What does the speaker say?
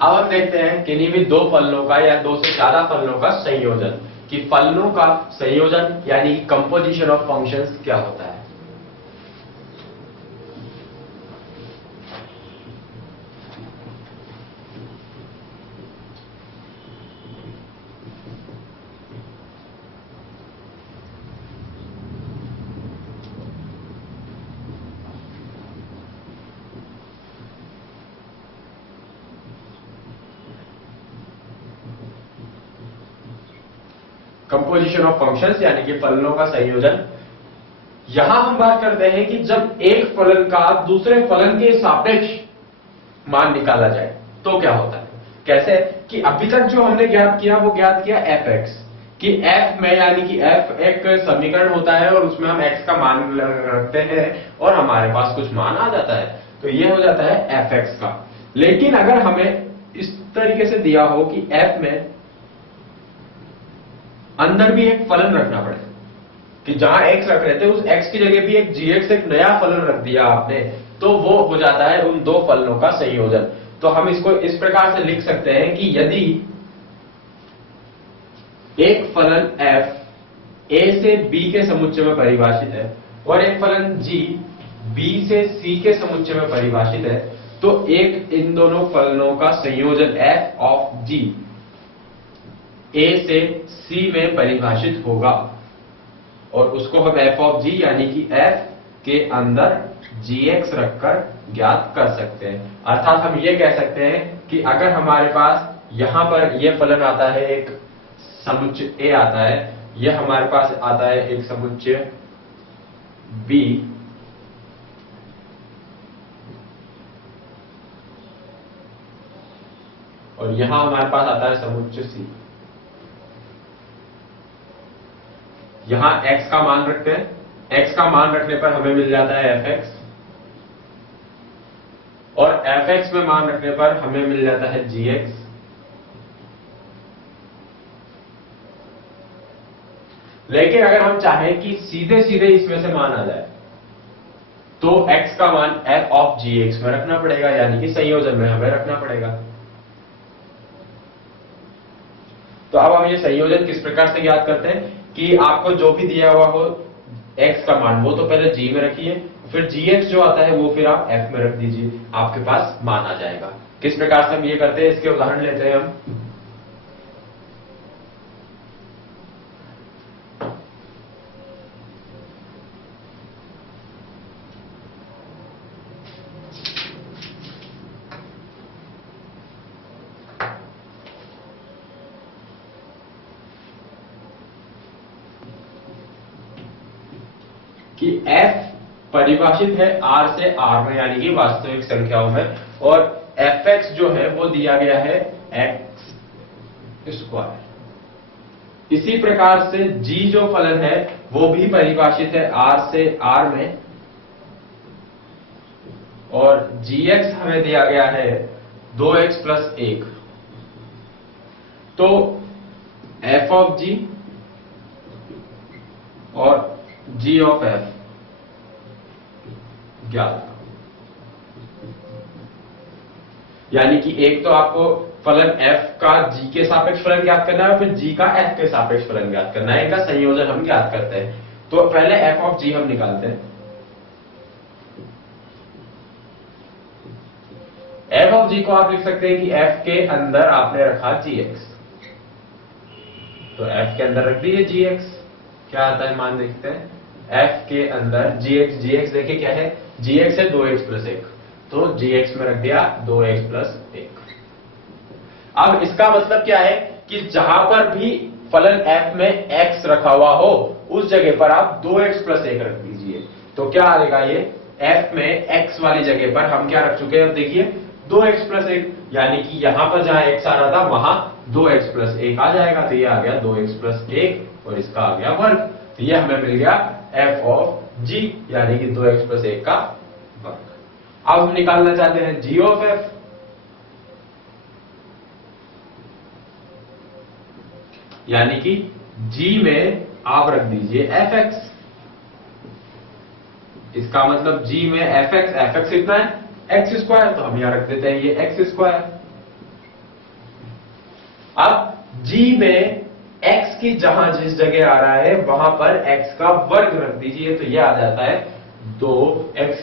अब हम देखते हैं किन्हीं भी दो फलनों का या दो से ज्यादा फलनों का संयोजन, कि फलनों का संयोजन यानी कंपोजिशन ऑफ फंक्शंस क्या होता है। कंपोजिशन ऑफ फंक्शंस यानी कि फलनों का संयोजन। यहां हम बात करते हैं कि जब एक फलन का दूसरे फलन के सापेक्ष मान निकाला जाए तो क्या होता है। कैसे कि अभी तक जो हमने ज्ञात किया वो ज्ञात किया fx, कि f में यानी कि f एक समीकरण होता है और उसमें हम x का मान रखते हैं और हमारे पास कुछ मान आ जाता है, तो ये हो जाता है fx का। लेकिन अगर हमें इस तरीके से दिया हो कि f में अंदर भी एक फलन रखना पड़े, कि जहां x रख रहे थे उस x की जगह भी एक gx एक नया फलन रख दिया आपने, तो वो हो जाता है उन दो फलनों का संयोजन। तो हम इसको इस प्रकार से लिख सकते हैं कि यदि एक फलन f a से b के समुच्चय में परिभाषित है और एक फलन g b से c के समुच्चय में परिभाषित है, तो एक इन दोनों फलनों का संयोजन f ऑफ g a से c में परिभाषित होगा और उसको हम f ऑफ g यानी कि f के अंदर gx रखकर ज्ञात कर सकते हैं। अर्थात हम ये कह सकते हैं कि अगर हमारे पास यहां पर ये फलन आता है, एक समुच्चय a आता है, यह हमारे पास आता है एक समुच्चय b, और यहां हमारे पास आता है समुच्चय c। यहां x का मान रखते हैं, x का मान रखने पर हमें मिल जाता है fx, और fx में मान रखने पर हमें मिल जाता है gx। लेकिन अगर हम चाहें कि सीधे सीधे इसमें से मान आ जाए तो x का मान f ऑफ gx में रखना पड़ेगा, यानी कि संयोजन में हमें रखना पड़ेगा। तो अब हम ये संयोजन किस प्रकार से ज्ञात करते हैं कि आपको जो भी दिया हुआ हो x का मान वो तो पहले g में रखिए, फिर gx जो आता है वो फिर आप f में रख दीजिए, आपके पास मान आ जाएगा। किस प्रकार से हम ये करते हैं इसके उदाहरण लेते हैं हम। कि f परिभाषित है r से r में यानी कि वास्तविक संख्याओं में, और fx जो है वो दिया गया है x स्क्वायर। इसी प्रकार से g जो फलन है वो भी परिभाषित है r से r में, और gx हमें दिया गया है 2x प्लस 1। तो f ऑफ g और g ऑफ f ज्ञात, यानी कि एक तो आपको फलन f का g के सापेक्ष फलन ज्ञात करना है और फिर g का f के सापेक्ष फलन ज्ञात करना है, इनका संयोजन हम ज्ञात करते हैं। तो पहले f ऑफ g हम निकालते हैं। f ऑफ g को आप लिख सकते हैं कि f के अंदर आपने रखा gx, तो f के अंदर रख दीजिए gx। क्या आता है मान देखते हैं, f के अंदर gx देखिए क्या है, gx है 2x प्लस 1, तो gx में रख दिया 2x प्लस 1। अब इसका मतलब क्या है कि जहां पर भी फलन f में x रखा हुआ हो उस जगह पर आप 2x प्लस 1 रख दीजिए, तो क्या आएगा ये f में x वाली जगह पर हम क्या रख चुके हैं, अब देखिए 2x प्लस 1, यानी कि यहां पर जहां x आ रहा था वहां 2x प्लस 1 आ जाएगा, तो ये आ गया 2x प्लस 1 और इसका आ गया वर्ग, तो ये हमें मिल गया f ऑफ g यानी कि 2x प्लस 1 का वर्ग। अब हम निकालना चाहते हैं g ऑफ f, यानी कि g में आप रख दीजिए fx। इसका मतलब g में fx कितना है x स्क्वायर, तो हम यहां रख देते हैं ये x स्क्वायर। अब g में x की जहां जिस जगह आ रहा है वहां पर x का वर्ग रख दीजिए, तो यह आ जाता है 2x